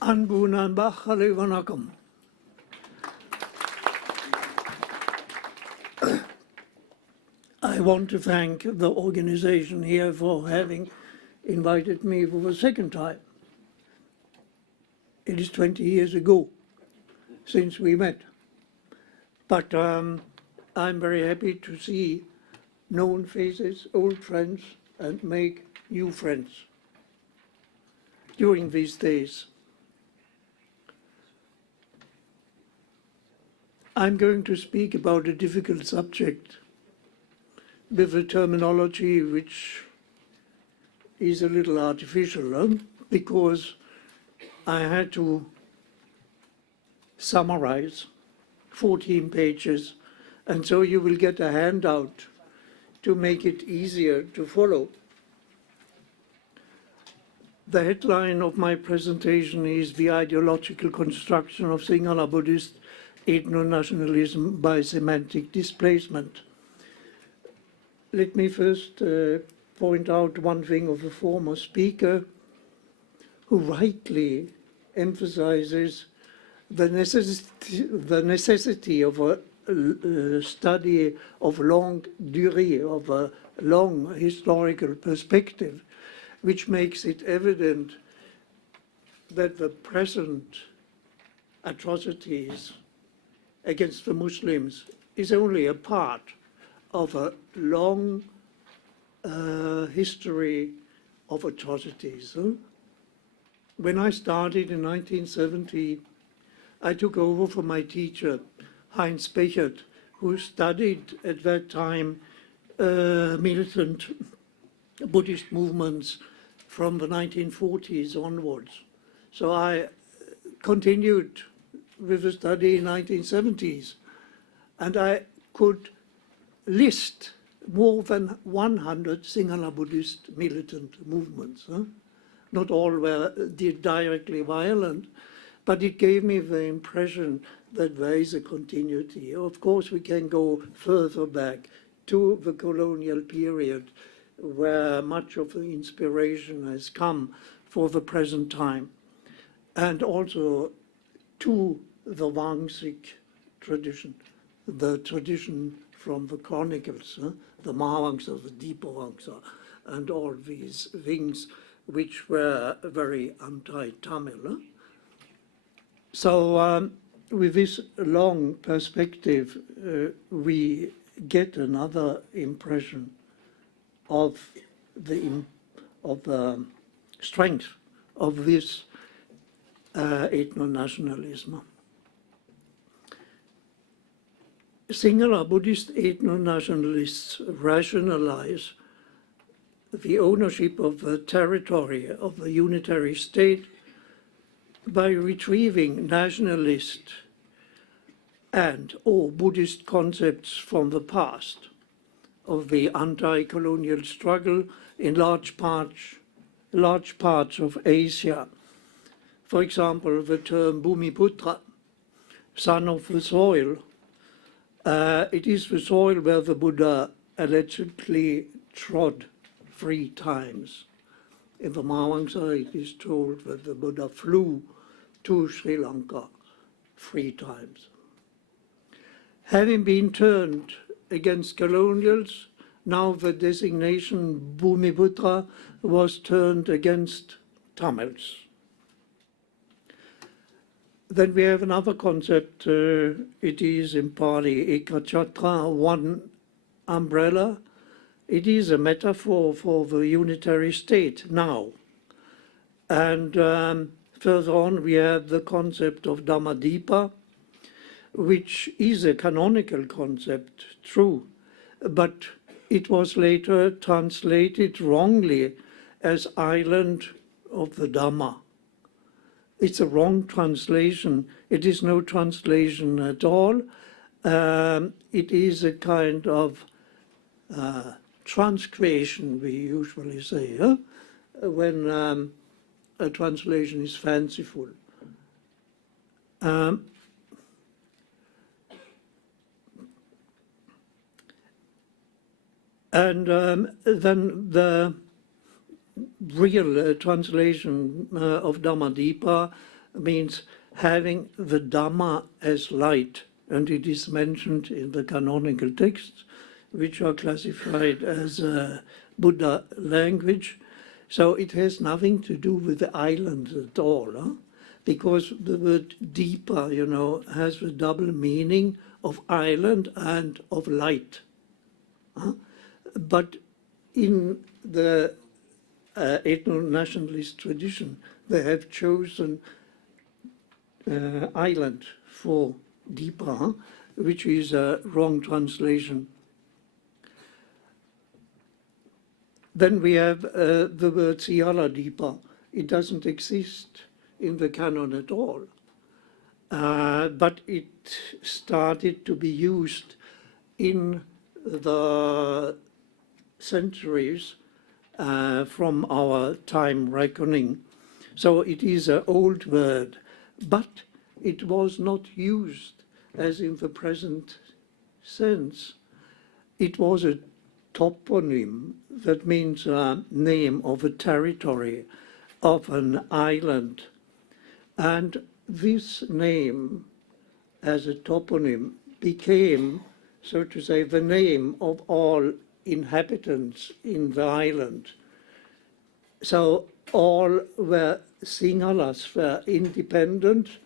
Anbu Nanbachale Vanakkam. I want to thank the organization here for having invited me for the second time. It is 20 years ago since we met. But I'm very happy to see known faces, old friends, and make new friends during these days. I'm going to speak about a difficult subject with a terminology which is a little artificial, because I had to summarize 14 pages, and so you will get a handout to make it easier to follow. The headline of my presentation is The Ideological Construction of Sinhala Buddhist Ethnonationalism by Semantic Displacement. Let me first point out one thing of a former speaker who rightly emphasizes the necessity of a study of longue durée, of a long historical perspective, which makes it evident that the present atrocities against the Muslims is only a part of a long history of atrocities. When I started in 1970, I took over from my teacher, Heinz Bechert, who studied at that time militant Buddhist movements from the 1940s onwards. So I continued with the study in 1970s, and I could list more than 100 Sinhala Buddhist militant movements. Not all were directly violent, but it gave me the impression that there is a continuity. Of course, we can go further back to the colonial period, where much of the inspiration has come for the present time, and also to the Vangsik tradition, the tradition from the chronicles, the Mahavamsa, the Deepa Vamsa, and all these things which were very anti-Tamil. So with this long perspective, we get another impression of the strength of this ethno-nationalism. Sinhala Buddhist ethno-nationalists rationalize the ownership of the territory of the unitary state by retrieving nationalist and or Buddhist concepts from the past of the anti-colonial struggle in large parts of Asia. For example, the term Bhumiputra, son of the soil, it is the soil where the Buddha allegedly trod 3 times. In the Mahavamsa, it is told that the Buddha flew to Sri Lanka 3 times. Having been turned against colonials, now the designation Bhumiputra was turned against Tamils. Then we have another concept, it is in Pali, Ekachatra, one umbrella. It is a metaphor for the unitary state now. And further on we have the concept of Dhammadipa, which is a canonical concept, true, but it was later translated wrongly as island of the Dhamma. It's a wrong translation. It is no translation at all. It is a kind of transcreation, we usually say, when a translation is fanciful. And then the real translation of Dhammadipa means having the Dhamma as light, and it is mentioned in the canonical texts, which are classified as Buddha language. So it has nothing to do with the island at all, huh? Because the word deepa, you know, has the double meaning of island and of light. Huh? But in the ethno-nationalist tradition, they have chosen island for deepa, which is a wrong translation. Then we have the word Sinhala Deepa. It doesn't exist in the canon at all, but it started to be used in the centuries from our time reckoning. So it is an old word, but it was not used as in the present sense. It was a toponym, that means a name of a territory, of an island. And this name as a toponym became, so to say, the name of all inhabitants in the island. So all were Sinhalas, were independent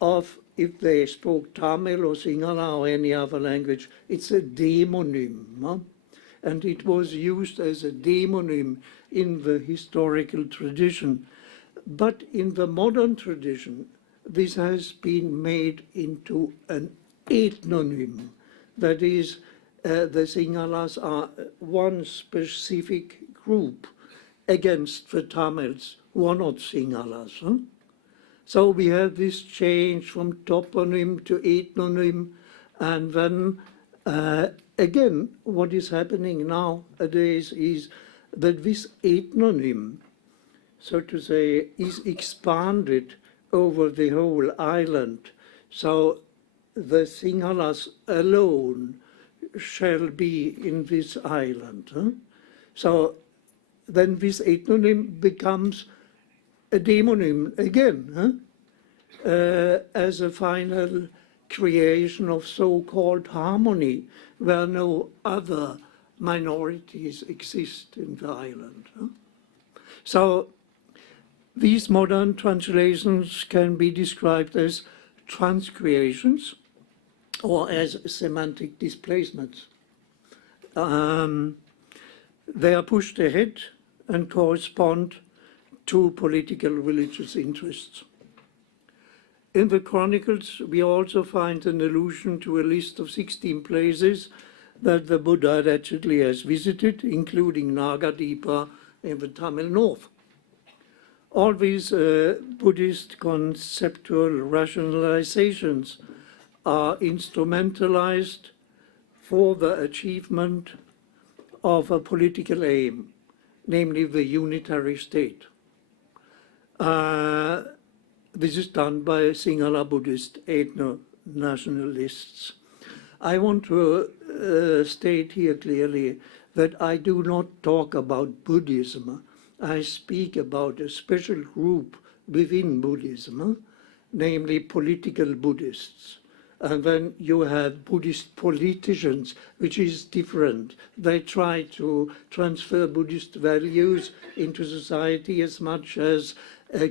of if they spoke Tamil or Sinhala or any other language. It's a demonym, huh? And it was used as a demonym in the historical tradition. But in the modern tradition, this has been made into an ethnonym. That is, the Sinhalas are one specific group against the Tamils, who are not Sinhalas. Huh? So we have this change from toponym to ethnonym, and then again, what is happening nowadays is that this ethnonym, so to say, is expanded over the whole island. So the Sinhalas alone shall be in this island. Huh? So then this ethnonym becomes a demonym again, huh? As a final creation of so-called harmony, where no other minorities exist in the island. Huh? So these modern translations can be described as transcreations or as semantic displacements. They are pushed ahead and correspond to political religious interests. In the Chronicles, we also find an allusion to a list of 16 places that the Buddha allegedly has visited, including Nagadeepa in the Tamil North. All these Buddhist conceptual rationalizations are instrumentalized for the achievement of a political aim, namely the unitary state. This is done by Sinhala Buddhist ethno-nationalists. I want to state here clearly that I do not talk about Buddhism. I speak about a special group within Buddhism, namely political Buddhists. And then you have Buddhist politicians, which is different. They try to transfer Buddhist values into society as much as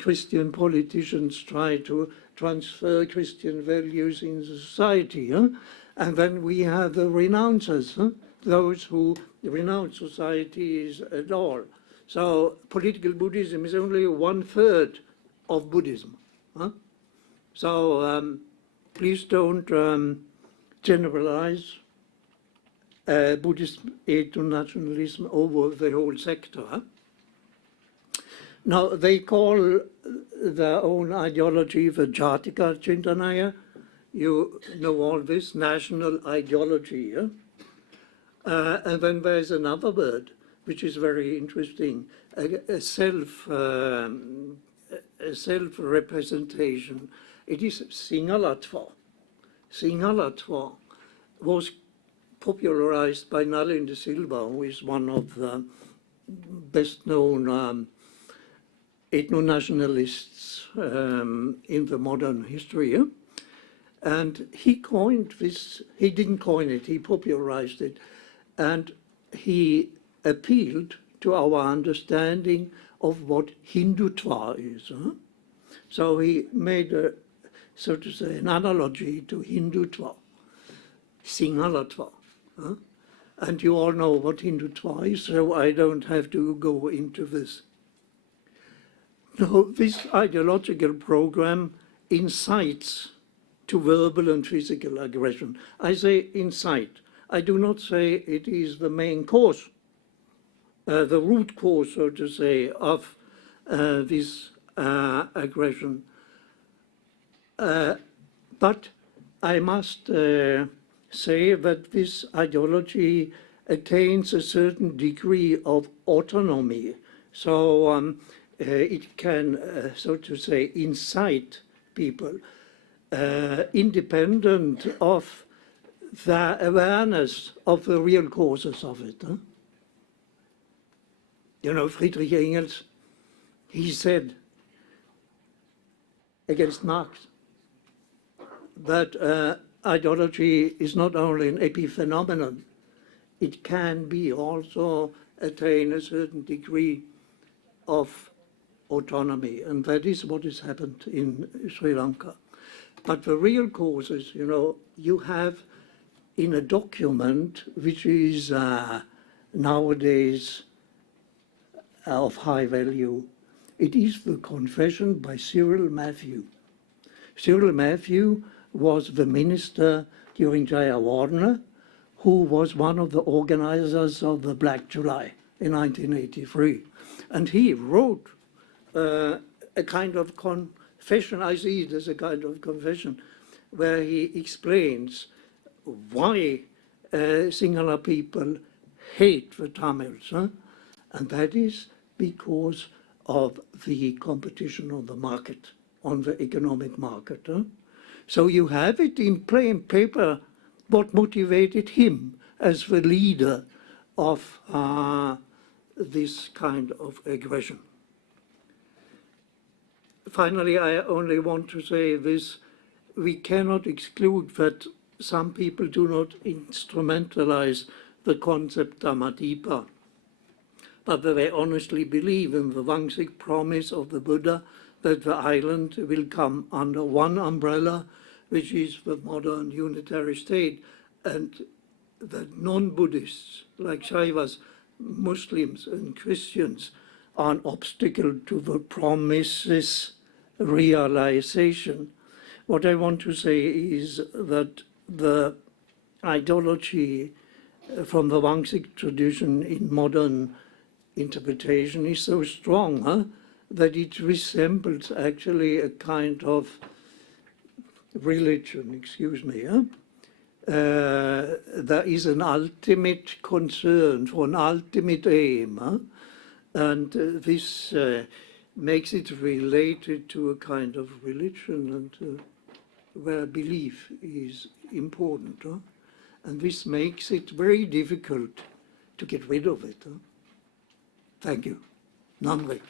Christian politicians try to transfer Christian values in society. Huh? And then we have the renouncers, huh? Those who renounce societies at all. So political Buddhism is only 1/3 of Buddhism. Huh? So please don't generalize Buddhist ethno-nationalism over the whole sector. Huh? Now, they call their own ideology the Jatika Chintanaya. You know all this, national ideology. Yeah? And then there's another word, which is very interesting, a self-representation. It is Sinhalatva. Sinhalatva was popularized by Nalin de Silva, who is one of the best-known ethnonationalists in the modern history. And he coined this, he didn't coin it, he popularized it, and he appealed to our understanding of what Hindutva is. So he made, so to say, an analogy to Hindutva, Sinhalatva. And you all know what Hindutva is, so I don't have to go into this. Now, this ideological program incites to verbal and physical aggression. I say incite. I do not say it is the main cause, the root cause, so to say, of this aggression. But I must say that this ideology attains a certain degree of autonomy. So it can, so to say, incite people independent of the awareness of the real causes of it. You know, Friedrich Engels, he said against Marx that ideology is not only an epiphenomenon, it can be also attain a certain degree of autonomy, and that is what has happened in Sri Lanka. But the real causes, you know, you have in a document which is nowadays of high value, it is the confession by Cyril Matthew. Cyril Matthew was the minister during Jayawarna, who was one of the organizers of the Black July in 1983. And he wrote a kind of confession, I see it as a kind of confession, where he explains why Sinhala people hate the Tamils. And that is because of the competition on the market, on the economic market. So you have it in plain paper what motivated him as the leader of this kind of aggression. Finally, I only want to say this: we cannot exclude that some people do not instrumentalize the concept Dhammadipa, but that they honestly believe in the Vangsik promise of the Buddha that the island will come under one umbrella, which is the modern unitary state, and that non-Buddhists, like Shaivas, Muslims and Christians, are an obstacle to the promise's realization. What I want to say is that the ideology from the Vangsik tradition in modern interpretation is so strong that it resembles actually a kind of religion, excuse me. There is an ultimate concern for an ultimate aim, and this makes it related to a kind of religion and where belief is important. And this makes it very difficult to get rid of it. Thank you. Namre.